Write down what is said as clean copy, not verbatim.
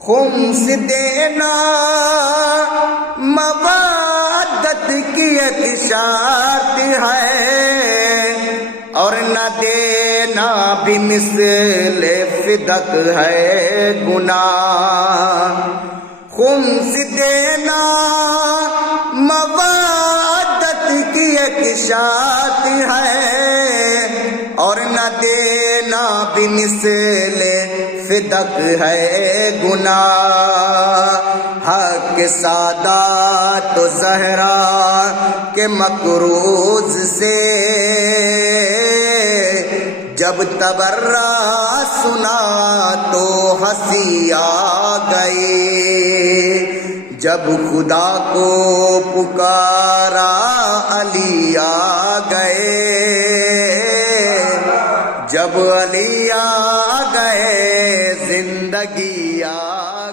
خمس دینا مودت کی ایک شرط ہے، اور نہ دینا بھی مثل فدق ہے گناہ۔ خمس دینا مودت کی ایک شرط ہے، اور نہ دینا بھی مثل فدق ہے گناہ۔ حق سادات و زہرا کے مکروز سے جب تبرہ سنا تو ہنسی آ گئی، جب خدا کو پکارا علی آ گئے، جب علی آ گئے زندگی آ